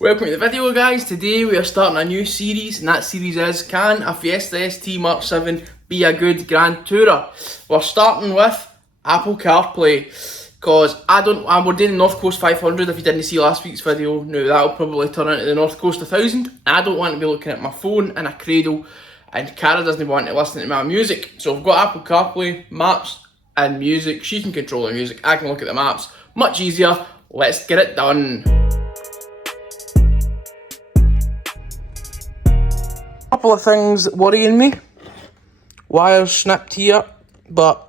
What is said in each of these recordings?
Welcome to the video, guys. Today we are starting a new series, and that series is, can a Fiesta ST Mark 7 be a good grand tourer? We're starting with Apple CarPlay, because we're doing the North Coast 500 if you didn't see last week's video. Now that'll probably turn into the North Coast 1000, and I don't want to be looking at my phone in a cradle, and Cara doesn't want to listen to my music. So we've got Apple CarPlay, maps and music. She can control the music, I can look at the maps. Much easier. Let's get it done. Couple of things worrying me. Wires snipped here, but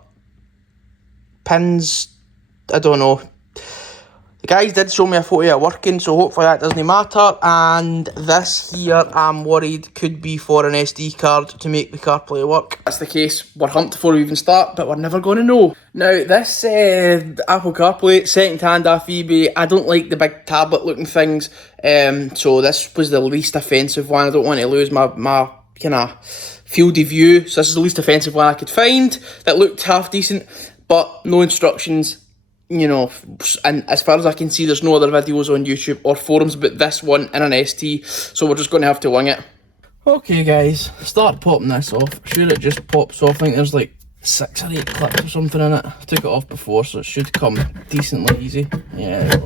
pins, I don't know. The guys did show me a photo of it working, so hopefully that doesn't matter. And this here, I'm worried, could be for an SD card to make the CarPlay work. If that's the case, we're humped before we even start, but we're never going to know. Now, this Apple CarPlay, second hand off eBay, I don't like the big tablet looking things, so this was the least offensive one. I don't want to lose my kind of field of view, so this is the least offensive one I could find that looked half decent, but no instructions. You know, and as far as I can see, there's no other videos on YouTube or forums about this one in an ST, so we're just going to have to wing it. Okay guys, start popping this off. Sure, it just pops off. I think there's like 6 or 8 clips or something in it. I took it off before, so it should come decently easy. Yeah, there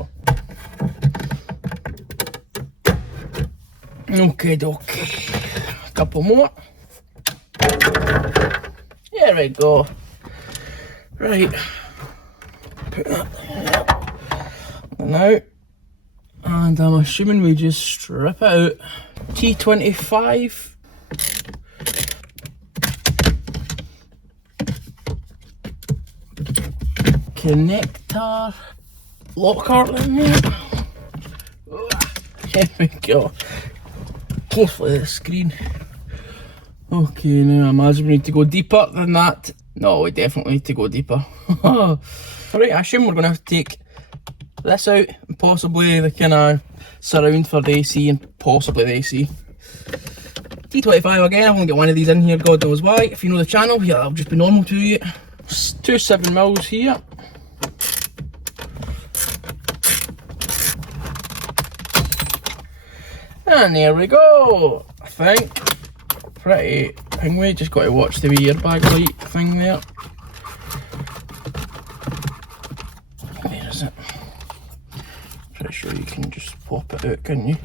we go. Okay, a couple more. There we go. Right. Put that now, and I'm assuming we just strip it out. T25. Connector. Lockhart in there. There we go. Carefully the screen. Okay, now I imagine we need to go deeper than that. No, we definitely need to go deeper. Alright, I assume we're going to have to take this out, and possibly the kind of surround for the AC, and possibly the AC. T25 again, I've only got one of these in here, God knows why. If you know the channel, yeah, that'll just be normal to you. 2 7mm here. And there we go. I think pretty pingway, just got to watch the wee airbag light thing there. Where is it? Pretty sure you can just pop it out, can't you?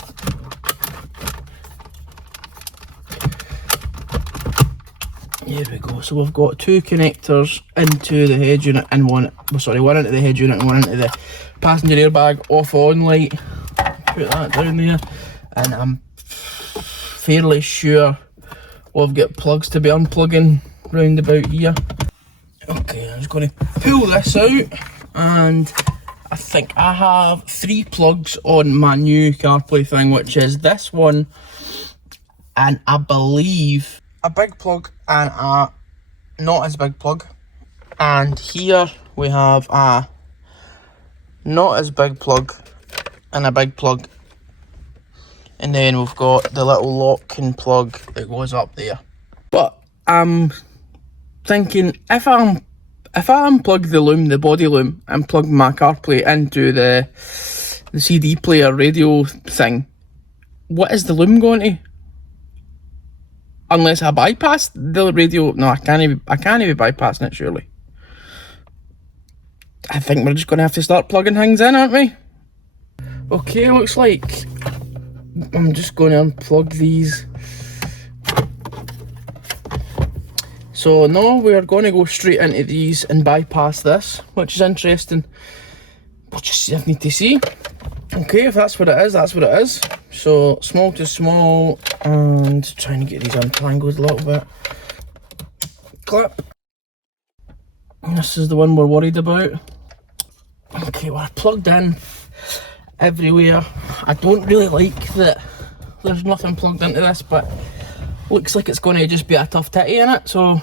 There we go. So we've got 2 connectors into the head unit and one into the head unit and one into the passenger airbag off on light. Put that down there, and I'm fairly sure we've got plugs to be unplugging round about here. Okay, I'm just going to pull this out, and I think I have 3 plugs on my new CarPlay thing, which is this one, and I believe a big plug and a not as big plug. And here we have a not as big plug and a big plug. And then we've got the little locking plug that goes up there. But I'm thinking, if I unplug the loom, the body loom, and plug my CarPlay into the CD player radio thing, what is the loom going to? Unless I bypass the radio. No, I can't even be bypassing it, surely. I think we're just going to have to start plugging things in, aren't we? Okay, looks like I'm just going to unplug these. So no, we're going to go straight into these and bypass this, which is interesting. We'll just need to see. Okay, if that's what it is, that's what it is. So small to small, and trying to get these untangled a little bit. Clip. And this is the one we're worried about. Okay, we're plugged in everywhere. I don't really like that there's nothing plugged into this, but looks like it's going to just be a tough titty in it, so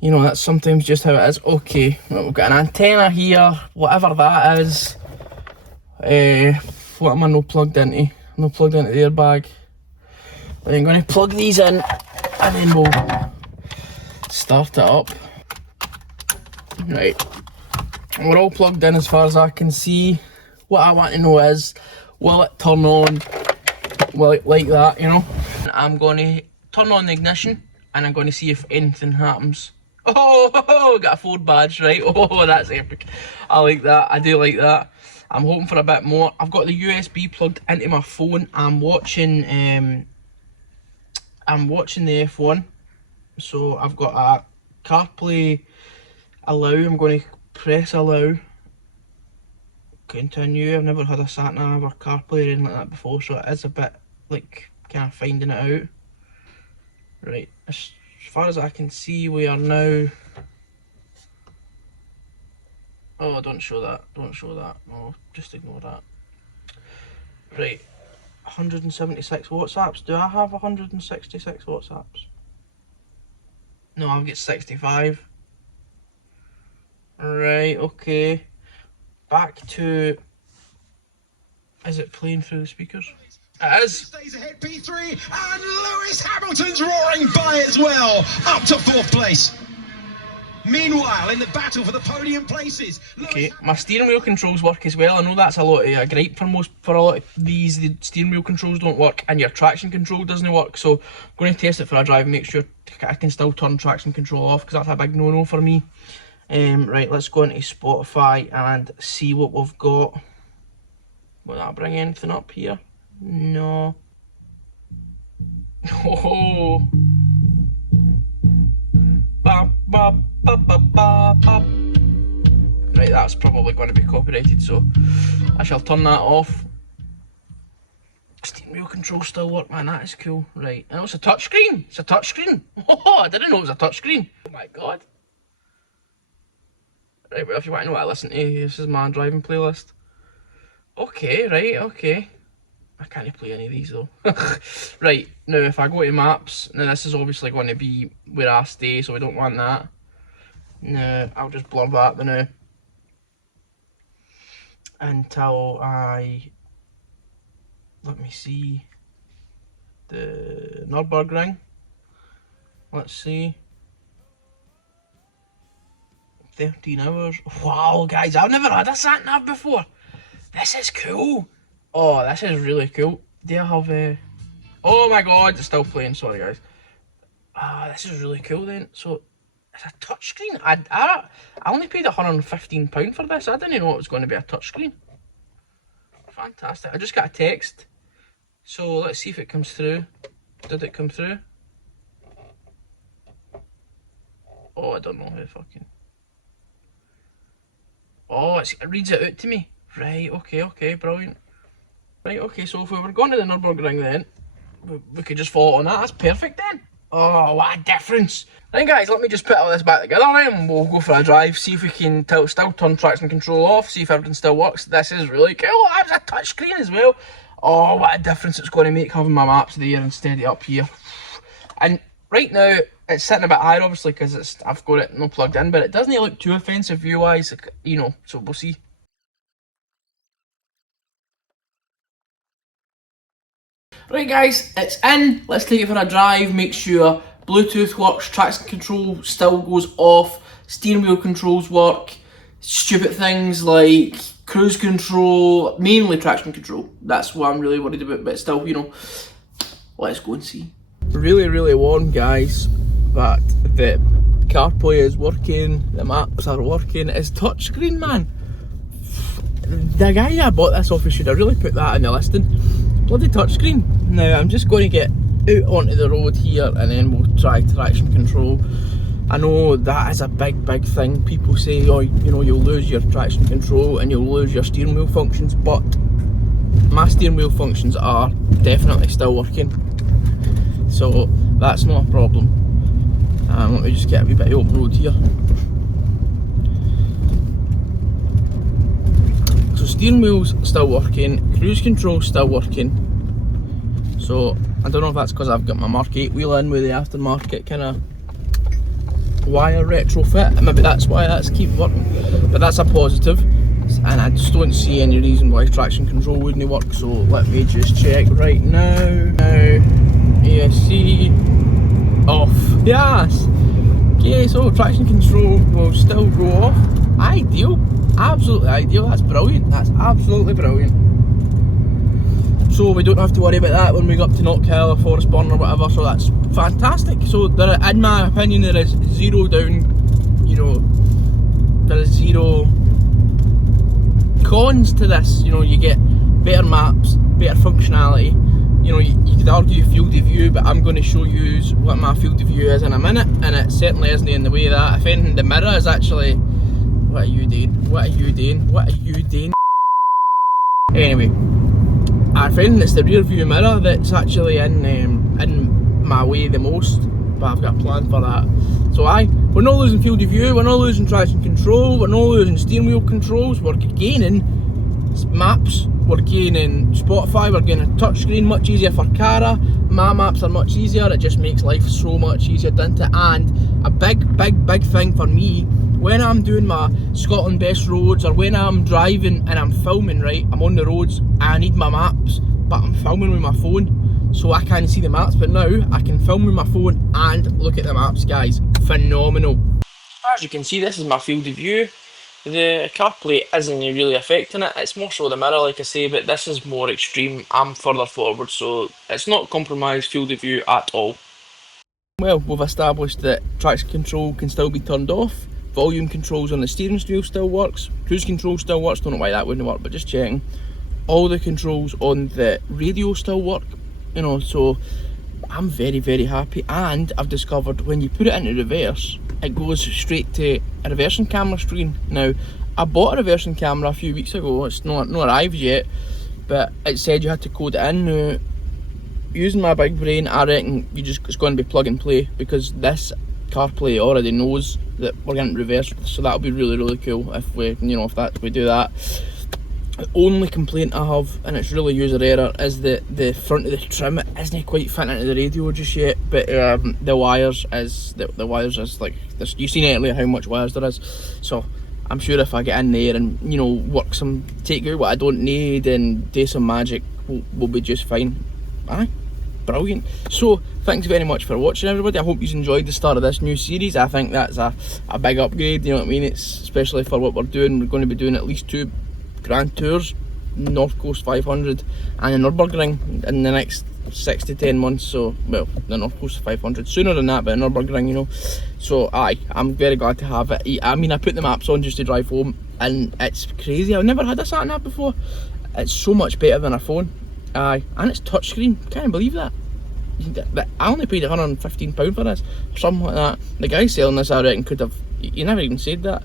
you know, that's sometimes just how it is. Okay, well, we've got an antenna here, whatever that is. What am I not plugged into? I'm not plugged into the airbag. But I'm going to plug these in, and then we'll start it up. Right, we're all plugged in as far as I can see. What I want to know is, will it turn on like that, you know? I'm going to turn on the ignition and I'm going to see if anything happens. Oh, got a Ford badge, right? Oh, that's epic. I like that. I do like that. I'm hoping for a bit more. I've got the USB plugged into my phone. I'm watching the F1. So I've got a CarPlay allow. I'm going to press allow. Continue. I've never had a sat nav or CarPlay or anything like that before, so it is a bit like kind of finding it out. Right, as far as I can see, we are now. Oh, don't show that. Don't show that. No, just ignore that. Right, 176 WhatsApps. Do I have 166 WhatsApps? No, I've got 65. Right, okay. Back to. Is it playing through the speakers? It is. Stays ahead, P3, and Lewis Hamilton's roaring by as well, up to 4th place. Meanwhile, in the battle for the podium places. Okay, my steering wheel controls work as well. I know that's a lot of a gripe for a lot of these. The steering wheel controls don't work, and your traction control doesn't work. So I'm going to test it for a drive and make sure I can still turn traction control off, because that's a big no-no for me. Right, let's go into Spotify and see what we've got. Will that bring anything up here? No. Oh. Ba, ba, ba, ba, ba, ba. Right, that's probably going to be copyrighted, so I shall turn that off. Steering wheel controls still work, man. That is cool. Right, and it's a touchscreen. It's a touchscreen. Oh, I didn't know it was a touchscreen. Oh my god. Right, well, if you want to know what I listen to, this is my driving playlist. Okay, right, okay. I can't play any of these though. Right, now if I go to maps, now this is obviously going to be where I stay, so we don't want that. No, I'll just blur that for now. Until I, let me see, the Nürburgring. Let's see. 13 hours. Wow, guys, I've never had a sat nav before. This is cool. Oh, this is really cool. Do I have oh my god, it's still playing, sorry guys. This is really cool then. So, it's a touchscreen. I only paid £115 for this. I didn't know it was going to be a touchscreen. Fantastic. I just got a text. So, let's see if it comes through. Did it come through? Oh, I don't know how fucking... Oh, it reads it out to me. Right, okay, brilliant. Right, okay, so if we were going to the Nürburgring then, we could just follow on that. That's perfect then. Oh, what a difference. Then guys, let me just put all this back together and we'll go for a drive, see if we can still turn traction control off, see if everything still works. This is really cool. There's a touch screen as well. Oh, what a difference it's going to make having my maps there instead of up here. And right now, it's sitting a bit higher obviously because I've got it not plugged in, but it doesn't look too offensive view-wise, you know, so we'll see. Right guys, it's in. Let's take it for a drive, make sure Bluetooth works, traction control still goes off, steering wheel controls work, stupid things like cruise control, mainly traction control. That's what I'm really worried about, but still, you know, let's go and see. Really warm guys, but the CarPlay is working, the maps are working, it's touchscreen, man. The guy I bought this off should have really put that in the listing. Bloody touchscreen. Now I'm just going to get out onto the road here and then we'll try traction control. I know that is a big thing. People say, oh, you know, you'll lose your traction control and you'll lose your steering wheel functions, but my steering wheel functions are definitely still working, so that's not a problem. Let me just get a wee bit of open road here. So steering wheel's still working, cruise control's still working. So I don't know if that's because I've got my Mark 8 wheel in with the aftermarket kind of wire retrofit. Maybe that's why that's keep working. But that's a positive. And I just don't see any reason why traction control wouldn't work. So let me just check right now. ESC off. Yes. Okay, so traction control will still go off. Ideal. Absolutely ideal. That's brilliant. That's absolutely brilliant. so we don't have to worry about that when we go up to Knockhill or Forestburn or whatever, so that's fantastic. So there, in my opinion, there is zero down, you know, there is zero cons to this. You know, you get better maps, better functionality. You know, you could argue field of view, but I'm going to show you what my field of view is in a minute, and it certainly isn't in the way of that. If anything, the mirror is actually... What are you doing? What are you doing? What are you doing? Anyway, I find it's the rear view mirror that's actually in my way the most, but I've got a plan for that. So we're not losing field of view, we're not losing traction control, we're not losing steering wheel controls, we're gaining maps, we're gaining Spotify, we're gaining touchscreen, much easier for Cara. My maps are much easier, it just makes life so much easier, doesn't it? And a big thing for me, when I'm doing my Scotland best roads, or when I'm driving and I'm filming, right, I'm on the roads, I need my maps, but I'm filming with my phone, so I can't see the maps, but now I can film with my phone and look at the maps, guys. Phenomenal. As you can see, this is my field of view. The CarPlay isn't really affecting it, it's more so the mirror, like I say, but this is more extreme. I'm further forward, so it's not compromised field of view at all. Well, we've established that traction control can still be turned off, volume controls on the steering wheel still works, cruise control still works, don't know why that wouldn't work, but just checking. All the controls on the radio still work, you know, so I'm very happy. And I've discovered when you put it into reverse, it goes straight to a reversing camera screen. Now, I bought a reversing camera a few weeks ago, it's not arrived yet, but it said you had to code it in. Now, using my big brain, I reckon it's going to be plug and play, because this CarPlay already knows that we're getting reverse, so that'll be really cool if we, you know, if we do that. The only complaint I have, and it's really user error, is that the front of the trim isn't quite fitting into the radio just yet, but the wires is like this. You've seen earlier how much wires there is, so I'm sure if I get in there and, you know, take out what I don't need and do some magic, we'll be just fine. Aye, brilliant. So thanks very much for watching, everybody. I hope you enjoyed the start of this new series. I think that's a big upgrade, you know what I mean? It's especially for what we're doing. We're going to be doing at least 2 grand tours, North Coast 500 and the Nürburgring in the next 6 to 10 months. So, well, the North Coast 500 sooner than that, but the Nürburgring, you know. So I'm very glad to have it. I mean, I put the maps on just to drive home, and it's crazy. I've never had a sat nav before. It's so much better than a phone. And it's touchscreen. Can't believe that. I only paid £115 for this, or something like that. The guy selling this, I reckon, could have, he never even said that,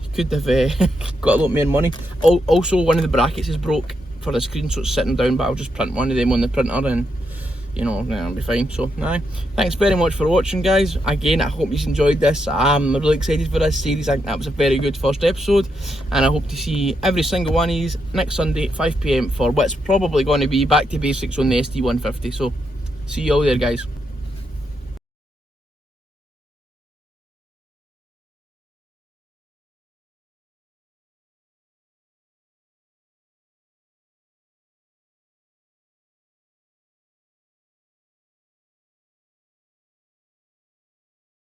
he could have got a lot more money. Also, one of the brackets is broke for the screen, so it's sitting down, but I'll just print one of them on the printer and, you know, it'll be fine. So, thanks very much for watching, guys. Again, I hope you enjoyed this. I'm really excited for this series. I think that was a very good first episode, and I hope to see every single one of these next Sunday at 5 PM for what's probably going to be back to basics on the ST150. So, see you all there, guys.